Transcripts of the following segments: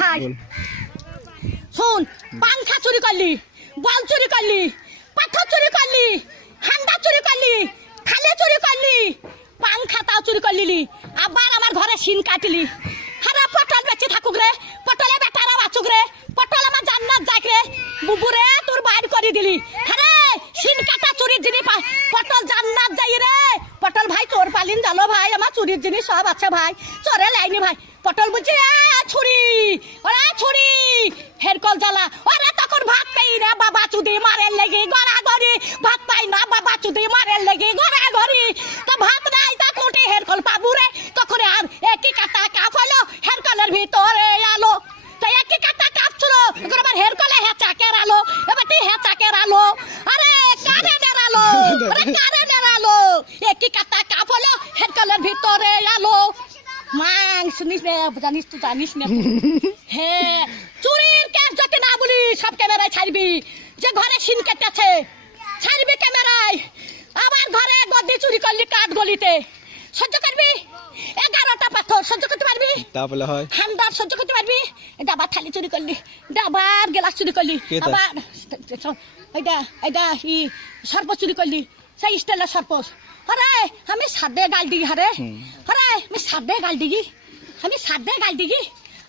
ভাই শুন, পাংখা চুরি করলি, বল চুরি করলি, পাথর চুরি করলি, হান্ডা চুরি করলি, থালে চুরি করলি, পাংখা তাও চুরি করলি, আবার আমার ঘরে সিন কাটলি। হারা পটল বেঁচে থাকুক রে, পটলে বেটারা বাঁচুক রে, পটল আমার জান্নাত যাক রে, বুবুরে তোর বাইর করে দিলি। হারে সিন কাটা চুরির জিনিস পটল জান্নাত যাই রে। পটল ভাই চোর পালিন জানো ভাই, আমার চুরির জিনিস সব আছে ভাই, চোরে লাইনি ভাই। পটল বুঝছি ছুরি, ওরা ছুরি হেরকল জ্বালা, ওরা তখন ভাত পাই না বাবা চুদি মারের লেগে গড়াগড়ি, ভাত পাই না বাবা চুদি মারের লেগে গড়াগড়ি, তো ভাত নাই তা কোটে হেরকল পাবু রে, তখন আর একই কাটা কাপ হলো হেরকলের ভিতরে আলো, তো একই কাটা কাপ ছিল এখন আবার হেরকলে হেঁচাকের আলো, এবার তুই হেঁচাকের আলো, আরে কারেন্টের আলো, আরে কারেন্টের আলো, একই কাটা কাপ হলো হেরকলের ভিতরে আলো। মাং শুনিস না, জানিস তো জানিস না। হ্যাঁ চুরির কেস যদি না বলি সব ক্যামেরায় ছাড়বি, যে ঘরে সিন কেটেছে ছাড়বি ক্যামেরায়। আবার ঘরে গদি চুরি করলি কাঠ গলিতে, সহ্য করবি? 11টা পাথর সহ্য করতে পারবি? তাহলে হয় হান্ডার সহ্য করতে পারবি? ডাবার থালি চুরি করলি, ডাবার গ্লাস চুরি করলি, আবার এইটা ই সর্প চুরি করলি, সেই স্টাইলের সর্প। আরে আমি সাদে গাল দিগি, হারে আরে আমি সাদে গাল দিগি, আমি সাদে গাল দিগি,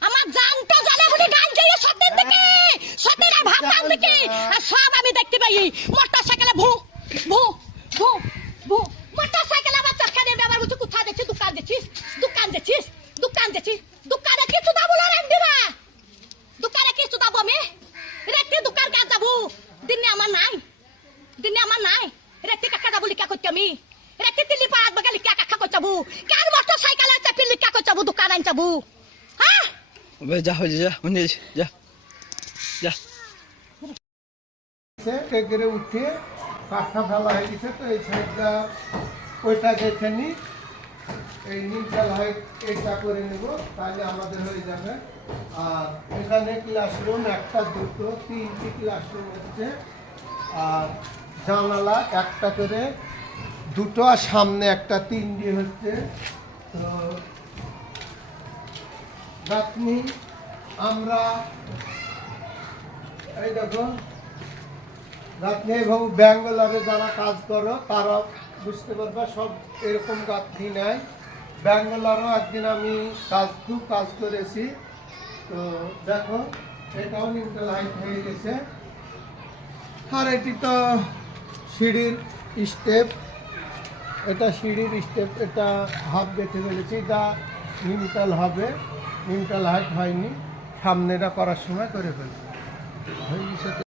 আমার জানতে জানে বলে গাল দিয়ে সত্যের দিকে, সত্যের ভাবতাম দিকে, আর সব আমি দেখতে পাই। মোটর সাইকেলে ভু ভু ভু ভু, মোটর সাইকেলে আমার চাকা নেবে, আবার বলছি কোথায় দেখছিস, দোকান দেখছিস, দোকান দেখছিস, দোকান দেখছিস, দোকানে কিছু দাবো না রান্দিরা, দোকানে কিছু দাবো আমি রেখে দোকান কাজ যাবো, দিনে আমার নাই, দিনে আমার নাই, রেখে কাকা যাবো লিখা করছি আমি, রেখে দিল্লি পাড়াত বাগে লিখা কাকা করছাবো, কার মোটর সাইকেলে চাপি লিখা করছাবো, দোকান আনছাবো। হ্যাঁ যা হয়ে যা যা যা টেকেরে উঠে কাঠটা ফেলা হয়ে গেছে, তো এই সাইডটা ওইটা দেখে নি, এই নিমটাল হয় এটা করে নেব, তাহলে আমাদের হয়ে যাবে। আর এখানে ক্লাসরুম একটা দুটো তিনটি ক্লাসরুম হচ্ছে, আর জানালা একটা করে দুটো, আর সামনে একটা তিনটি হচ্ছে। তো রাত্রি আমরা এই দেখো গাঁথনি এবং ব্যাঙ্গালোরে যারা কাজ করো তারা বুঝতে পারবে, সব এরকম গাঁথনি নেয়। ব্যাঙ্গালোরেও একদিন আমি খুব কাজ করেছি। তো দেখো এটাও নিউট্রাল হাইট হয়ে গেছে, আর এটি তো সিঁড়ির স্টেপ, এটা সিঁড়ির স্টেপ, এটা হাফ গেটে ফেলেছি, এটা নিউট্রাল হবে, নিউট্রাল হাইট হয়নি, সামনেটা করার সময় করে ফেলবে হয়ে গেছে।